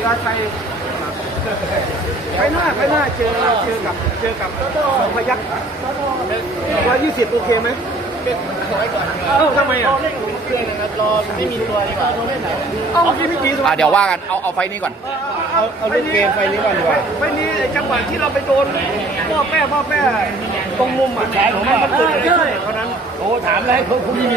ราชัยไปหน้าเจอกับสองพยัคฆ์120โอเคไหมทำไมอ่ะเครื่องนะครับรอไม่มีตัวดีกว่าพี่ปีเดี๋ยวว่ากันเอาไฟนี้ก่อนเอาเล่นเกมไฟนี้ก่อนดีกว่าไฟนี้จังหวะที่เราไปโดนพ่อแป้ตรงมุมอ่ะมันเกิดอะไรขึ้นเพราะนั้นโอ้ถามอะไรเขาคุณไม่มี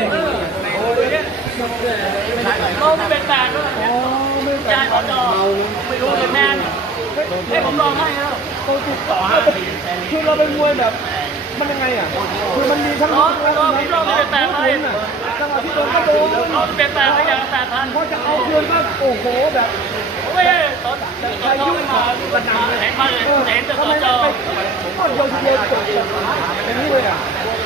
เราไม่เป็นแฟนด้วยยายเขาจอไม่รู้เลยแมนให้ผมลองให้แล้วเขาติดต่อคือเราเป็นมวยแบบมันยังไงอ่ะคือมันมีทั้งรอไม่เป็นแฟนเลยจังหวะที่โดนก็โดนเราเป็นแฟนไม่อยากแฟนทันพอจะเอาคืนก็โอ้โหแบบโอ้ยตอนเขาไม่มากันหนักเห็นมาเลยเห็นแต่ตอนจอก็โดนจบอย่างนี้เลยอ่ะ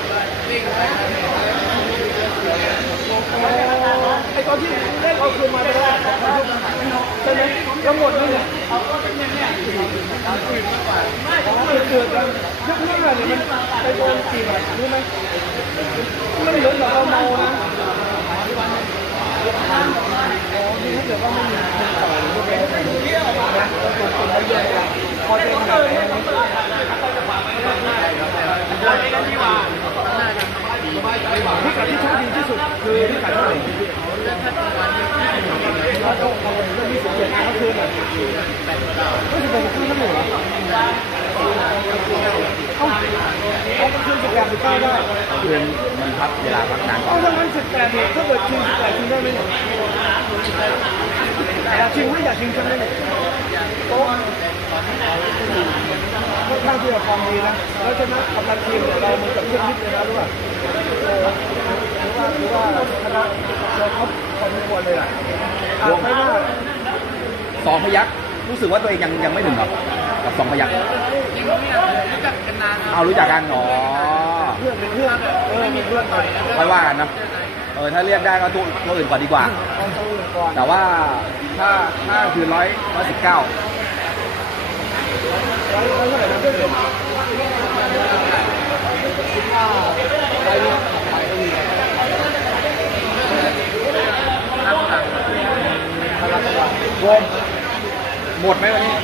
ไอตอนที่เล่นเอาคืนมาไปแล้วใช่ไหมทั้งหมดนี่เนี่ยเกิดกันยกนี้อะไรเนี่ยมันไปโดนกี่แบบรู้ไหมมันเหลือแต่เราเมานะนี่ถ้าเกิดว่าไม่มีคนต่อยพวกนี้พอจะขนาดไหนพิกัดที่โชคดีที่สุดคือพิกัดเท่าไหร่เราต้องเอาเรื่องนี้สุดเลยเขาคืนอ่ะก็จะเป็นคืนทั้งหมดเหรอเอาคืน18-19ได้คืนมันพักเวลาพักนานเอาถ้างั้น18เนี่ยถ้าเกิดชิง18ชิงได้ไหมเนี่ยอยากชิงไม่อยากชิงใช่ไหมเนี่ยโต๊ะค่อนข้างที่จะความดีนะแล้วชนะกับการทีมเนี่ยเราเหมือนกับเพื่อนมิตรเลยนะรู้ป่ะหรือว่าชนะเราเขาพอทุกคนเลยอ่ะไม่น่าสองพยัคฆ์รู้สึกว่าตัวเองยังไม่ถึงกับสองพยัคฆ์รู้จักกันนานเอารู้จักกันอ๋อเพื่อนเป็นเพื่อนไม่มีเพื่อนหน่อยค่อยว่ากันนะถ้าเรียกได้ก็ตัวอื่นก่อนดีกว่าแต่ว่าถ้าคือ119 โวมหมดไหมวันนี้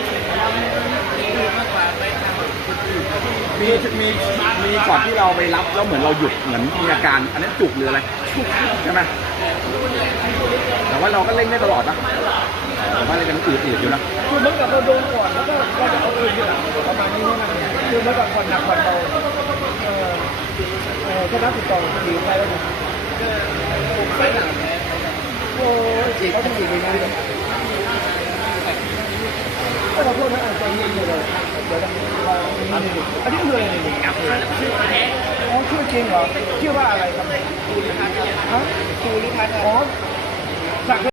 มีก่อนที่เราไปรับแล้วเหมือนเราหยุดเหมือนมีอาการอันนั้นจุกหรืออะไรใช่ไหมแต่ว่าเราก็เล่นได้ตลอดนะแต่ว่าเล่นกันอืดอยู่นะคือเหมือนกับเราโดนก่อนแล้วก็เราจะเอาคืนอยู่ประมาณนี้นะคือเหมือนกับคนหนักคนเบาชนะติดต่อทีไปแล้วเนี่ยโอ้ยจีบเขาจีบยังไงก็ขอโทษนะอ่านใจเย็นเลยเดี๋ยวอันนี้คืออะไรเนี่ยอ๋อชื่อจริงเหรอชื่อว่าอะไรครับจูริพัฒน์อ๋อ